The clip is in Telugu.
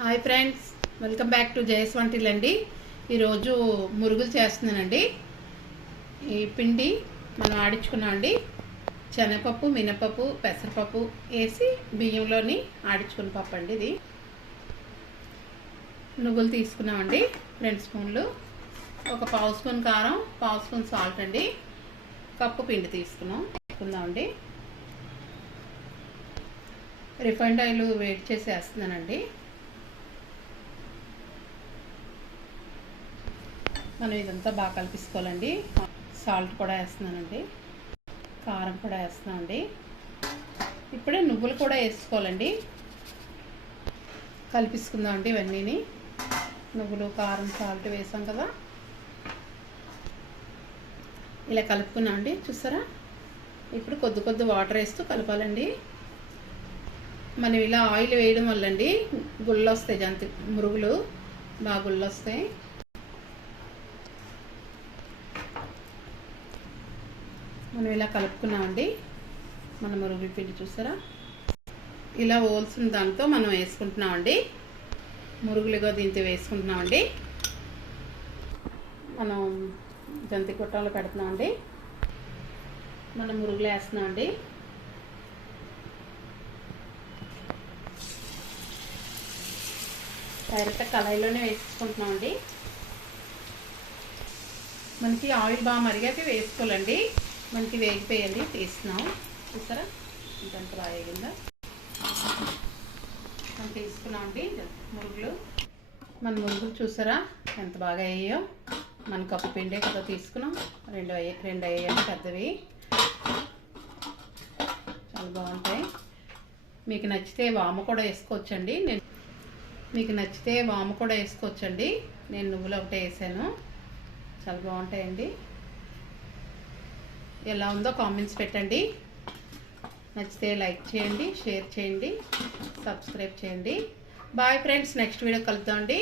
Hi friends, welcome back to జయ స్వంటిల్ అండి. ఈరోజు మురుగులు చేస్తున్నానండి. ఈ పిండి మనం ఆడించుకున్నామండి. శనగపప్పు, మినపప్పు, పెసరపప్పు వేసి బియ్యంలోని ఆడించుకున్న పప్పు అండి ఇది. నువ్వులు తీసుకున్నామండి 2 స్పూన్లు, ఒక పావు స్పూన్ కారం, పావు స్పూన్ సాల్ట్ అండి, కప్పు పిండి తీసుకుందామండి. రిఫైండ్ ఆయిల్ వేడి చేసి వేస్తున్నానండి. మనం ఇదంతా బాగా కలిపించుకోవాలండి. సాల్ట్ కూడా వేస్తున్నానండి, కారం కూడా వేస్తున్నామండి. ఇప్పుడే నువ్వులు కూడా వేసుకోవాలండి. కలిపించుకుందామండి ఇవన్నీని. నువ్వులు, కారం, సాల్ట్ వేసాం కదా, ఇలా కలుపుకున్నామండి. చూసారా, ఇప్పుడు కొద్ది వాటర్ వేస్తూ కలపాలండి. మనం ఇలా ఆయిల్ వేయడం వల్ల అండి గుళ్ళు వస్తాయి, మురుగులు బాగా గుళ్ళు వస్తాయి. మనం ఇలా కలుపుకున్నామండి. మన మురుగుల పిండి చూసారా, ఇలా ఓల్సిన దాంతో మనం వేసుకుంటున్నామండి. మురుగులుగా దీంతో వేసుకుంటున్నామండి. మనం జంతి గుట్టంలో పెడుతున్నామండి. మనం మురుగులు వేస్తున్నామండి. డైరెక్ట్ కళాయిలోనే వేసుకుంటున్నామండి. మనకి ఆయిల్ బాగా మరిగాక వేసుకోవాలండి. మనకి వేగిపోయండి, తీస్తున్నాం. చూసారా ఇంత బాగా వేగిందా. మనం తీసుకున్నామండి మురుగులు. మన మురుగులు చూసారా ఎంత బాగా అయ్యాయో. మన కప్పు పిండే కదా తీసుకున్నాం, రెండు అయ్యాయండి పెద్దవి. చాలా బాగుంటాయి. మీకు నచ్చితే వాము కూడా వేసుకోవచ్చండి. నేను నువ్వులు ఒకటే వేసాను. చాలా బాగుంటాయండి. ఎలా ఉందో కామెంట్స్ పెట్టండి. నచ్చితే లైక్ చేయండి, షేర్ చేయండి, సబ్స్క్రైబ్ చేయండి. బాయ్ ఫ్రెండ్స్, నెక్స్ట్ వీడియో కలుద్దామండి.